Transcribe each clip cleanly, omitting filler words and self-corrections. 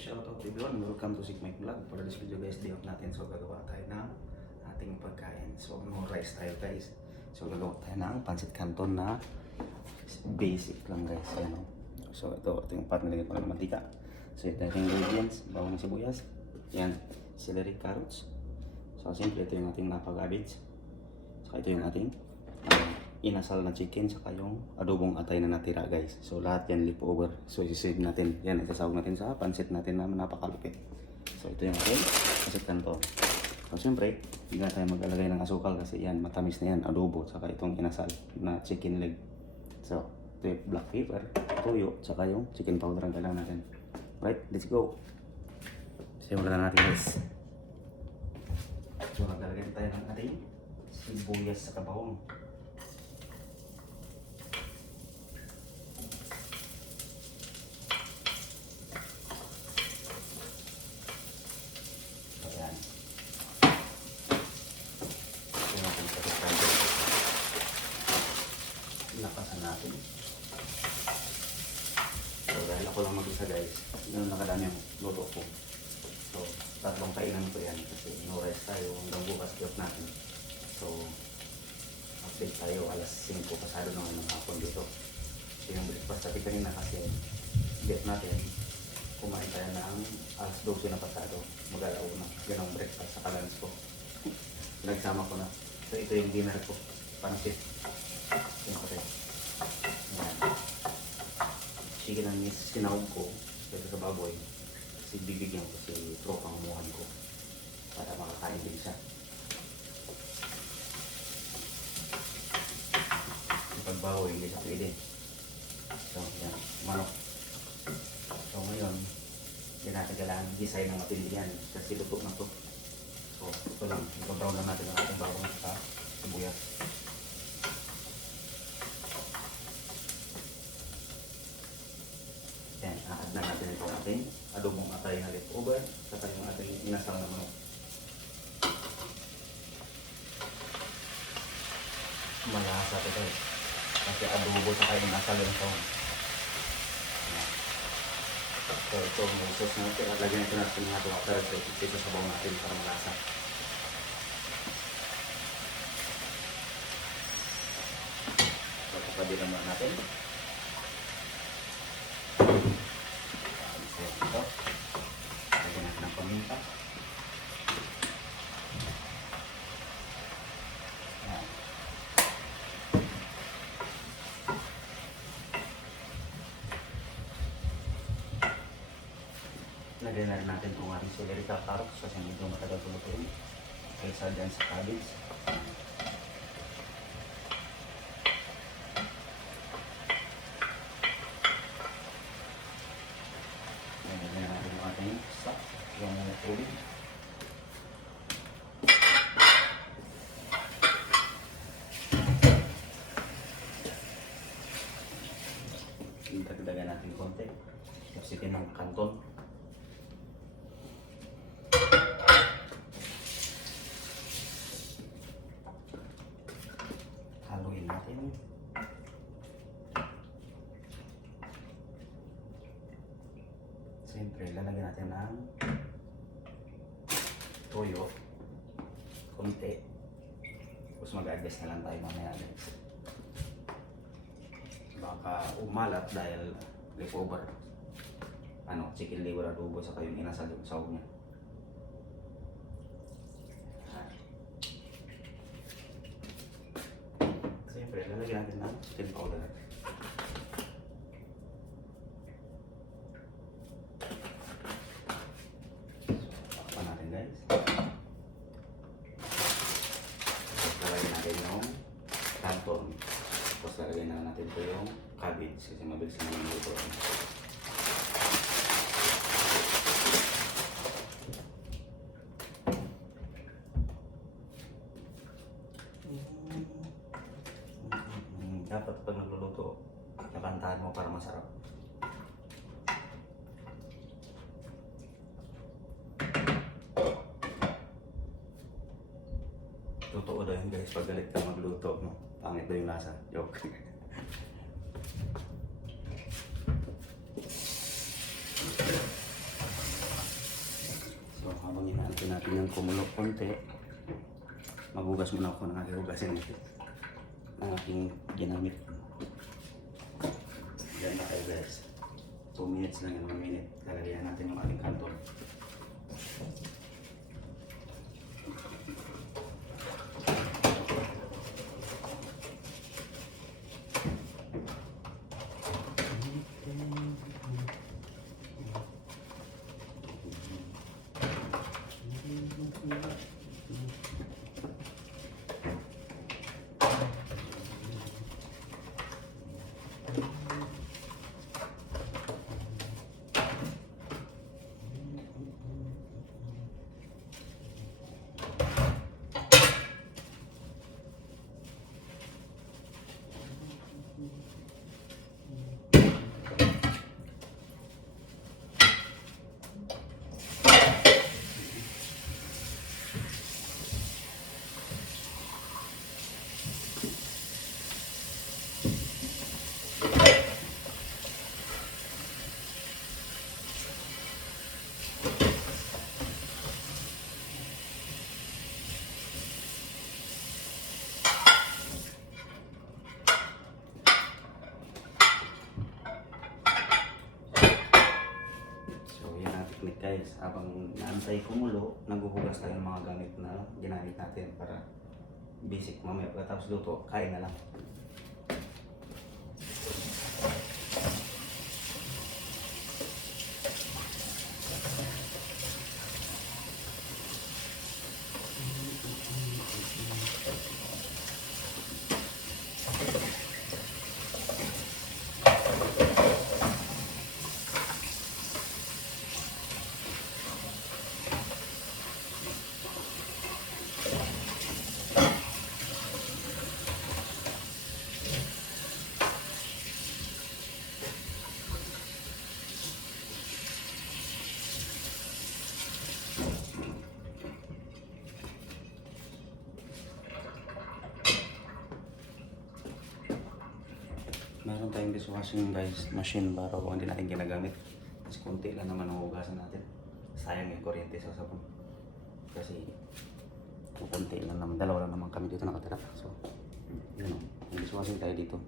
shout out everyone. Welcome to Sick Mike Vlog. For this video guys, day off natin. So gagawa tayo ng ating pagkain. So no rice tayo guys. So gagawa tayo ng pancit canton na basic lang guys. Ano? So ito yung part na lagyan ko ng mantika. So ito yung ingredients. Bawang sibuyas. Yan. Celery, carrots. So simple ito yung ating napag-cabbage. So ito yung ating inasal na chicken, saka yung adobong atay na natira guys. So lahat yan leftover. So isisave natin. Yan, isasawag natin sa pancit natin na napakalupit. So ito yung ating pancit canton. So siyempre, hindi na tayo mag-alagay ng asukal kasi yan, matamis na yan, adobo, saka itong inasal na chicken leg. So ito yung black pepper, toyo, saka yung chicken powder ang kailangan natin. Right, let's go. Simulan na natin guys. So maglalagay tayo ng ating sibuyas sa bawang. Nakasan natin. So dahil ako lang mag-isa guys, ganun nakadami ang luto ko. So tatlong kainan ko yan kasi no rest tayo hanggang bukas diop natin. So update tayo alas 5 pasado naman ng hapon dito. So yung breakfast natin kanina kasi diop natin, kumain tayo ng alas 12 na pasado, mag-alaw na ganong breakfast sa lunch ko. Nagsama ko na. So ito yung dinner ko, pancit. Siyempre, yan. Sige lang yung sinawag ko dito sa baboy kasi bibigyan ko si tropang umuhan ko para makakain din siya. Yung pagbaboy hindi siya pwede. So yan, manok. So ngayon, hindi natin kailangan gisay ng matindi yan kasi luto na to. So ito lang, ipabrown na natin ang ating bawang sa sibuyas. Yan, add na natin ito ating adobong atay na leftover saka yung ating inasal na manok. Malasa ito guys kasi adobo saka yung inasal yung ito. So ito yung sauce natin at lagyan ito natin ng ating water so ito sa bawang natin para malasa. So kapadilan muna natin. Ito, lagyan natin ng paminta. Yan. Lagyan na rin natin itong ating celery carrots kasi medyo matagal tulutuin kaysa dyan sa cabbage. Yung tubig. Dagdagan natin konti. Kapsitin ng canton. Haluin natin. Siyempre, lalagyan natin ng toyo, konti. Tapos mag-adjust na lang tayo mamaya guys. Baka umalat dahil leftover. Chicken liver adobo saka yung inasal yung sahog niya. Siyempre, lalagyan natin ng chicken powder. Canton. Tapos lalagyan na natin ito yung cabbage kasi mabilis na naman ito. Dapat pag nagluluto, nakantahan mo para masarap. Totoo daw yun guys, pag galit ka magluto, no? Pangit daw yung lasa. Joke. Hintayin natin yung kumulo konti. Maghugas muna ako ng aking hugasin ito. Ang aking ginamit. Yan na kayo guys. 2 minutes lang yan, 1 minute. Lalagyan natin yung ating kanton. Guys, habang naantay kumulo, naghuhugas tayo ng mga gamit na ginamit natin para basic mamaya pagkatapos luto, kain na lang. Meron tayong dishwashing guys, machine para hindi natin ginagamit. Mas konti lang naman ang hugasan natin. Sayang yung kuryente sa sabon. Kasi konti lang naman, dalawa lang naman kami dito nakatira. So, yun o, may dishwashing tayo dito.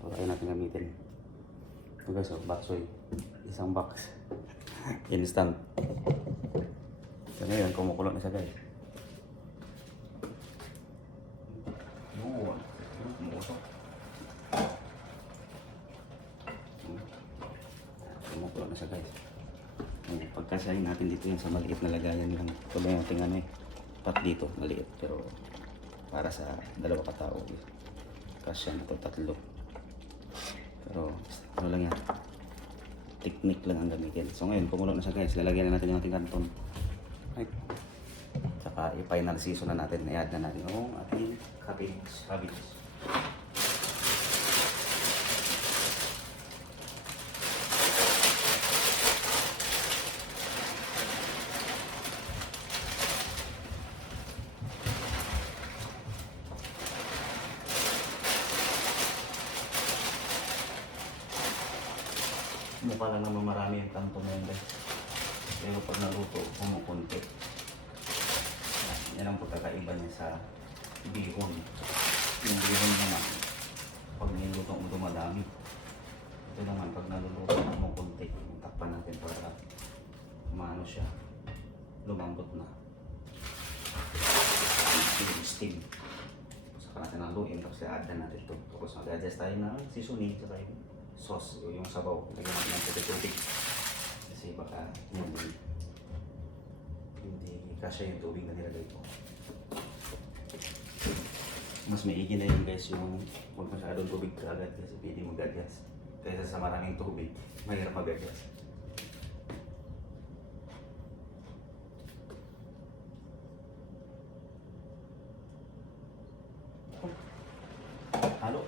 Para ayaw natin gamitin. Ito guys, baksoy. Isang box. Instant. So ngayon, kumukulot na siya guys. Yun. Kumusok. Kumukulo na siya guys. Pagkasahin natin dito yan sa maliit na lagayan lang. Ito ba yung ating ano eh. Pat dito, maliit. Pero para sa dalawa katao. Kasya na ito, 3. Pero ano lang yan. Technique lang ang gamitin. So ngayon, kumulo na siya guys. Lalagyan na natin yung ating kanton. Right. Saka i-final season na natin. I-add na natin yung ating cabbage. Mukha lang naman marami yung kanto na yun guys. Pero pag naluto, kumukunti. Yan ang pagkakaiba niya sa bihon. Yung bihon naman, pag niluto mo dumadami. Ito naman, pag naluluto, kumukunti. Takpan natin para maano siya, lumambot na. Steam. Saka natin haluin, tapos i-add na natin ito. Tapos mag-adjust tayo ng seasoning, saka yung sauce, yung sabaw. Lagyan natin ng tubig. Kasi baka hindi kasya yung tubig na nilagay ko. Mas maigi na yun guys yung huwag masyadong tubig agad kasi pwede magagas. Kaysa sa maraming tubig, mahirap magagas. Halo.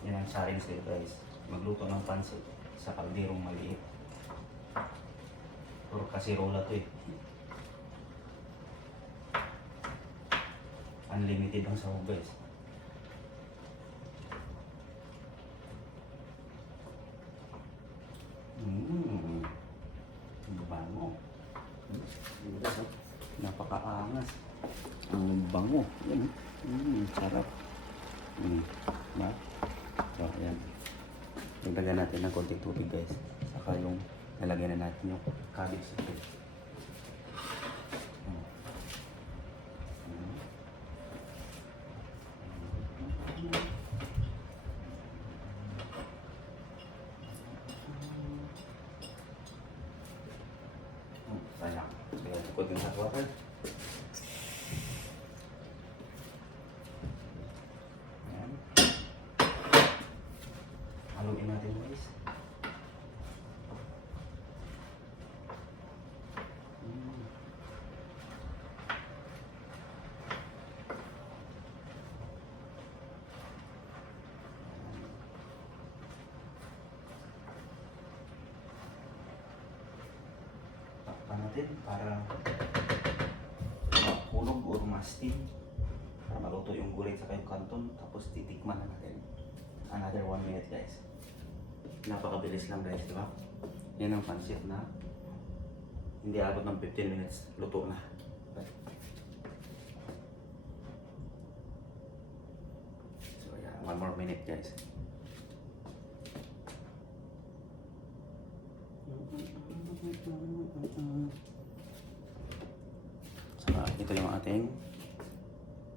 Yan ang challenge nito guys. Magluto ng pansit sa kalderong maliit. Pero kasirola to eh. Unlimited ang sahog guys. bango. Yan. Sarap. Diba? So, ayan. Dagdagan natin ng konting tubig guys. Saka yung nalagyan na natin yung cabbage. Sayang. Kaya tukod din sa water. Ayan. Haluin natin guys. Takpan natin para mahulog o mastin para maluto yung gulay sa yung kanton, tapos titikman na natin. Another 1 minute guys. Napakabilis lang guys, di ba? Yan ang pansit na hindi abot ng 15 minutes, luto na. So yeah, 1 more minute guys. Saka ito yung ating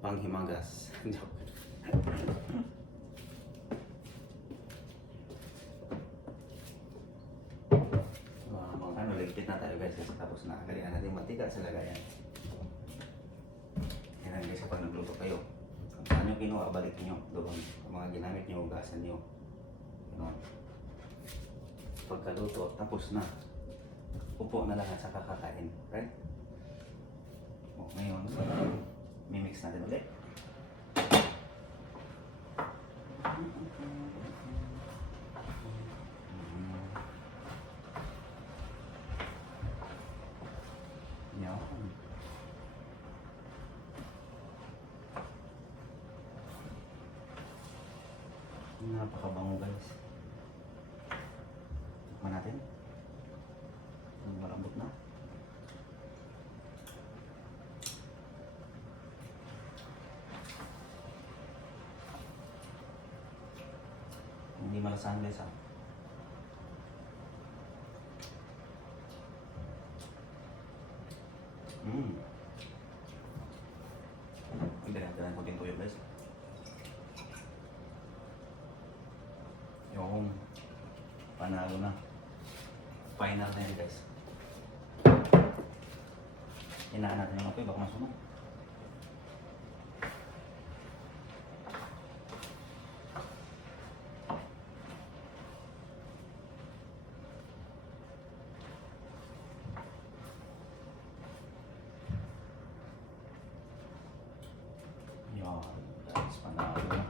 panghimagas. Ligpit na tayo guys, tapos nakakalian natin mantika sa lagayan. Yan guys, kapag nagluto kayo, kung saan nyo kinuha, balik nyo doon. Kung mga ginamit nyo, hugasan nyo. Ganoon. Pagkaluto, tapos na. Upo na lang at saka kakain. Right? O, ngayon, mimix natin ulit. Yan. Napakabango guys. Tikman natin. Malambot na. Hindi malasahan guys ha. Pagdagan ko din tuyo guys. Yung panalo na. Final na yan guys. Hinaan natin yung apoy, baka masunog. Guys, panalo na.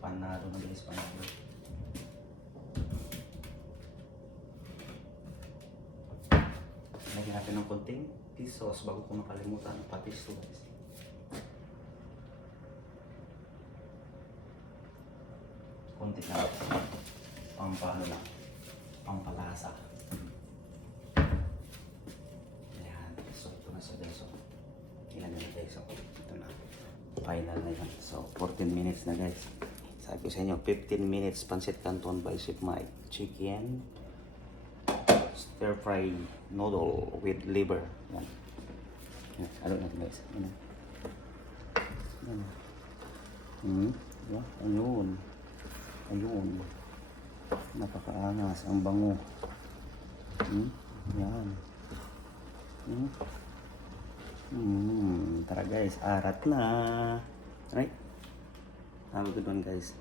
Panalo na guys, panalo. Lagyan natin ng konting fish sauce bago ko makalimutan. Patis to guys. Konti lang. Pampano lang. Pampalasa. Ayan. So, ito na siya guys. So, ilan na guys. So, ito na. Final na yan. So, 14 minutes na guys. Sabi ko sa inyo, 15 minutes pancit canton by Chef Mike. Chicken, stir fry noodle with liver. Yan. Yan. Ano natin guys. Yan. Yan. Yeah. Ayun. Ayun. Napakaangas. Ang bango. Yan. Tara guys, arat na. Right? Have a good one guys.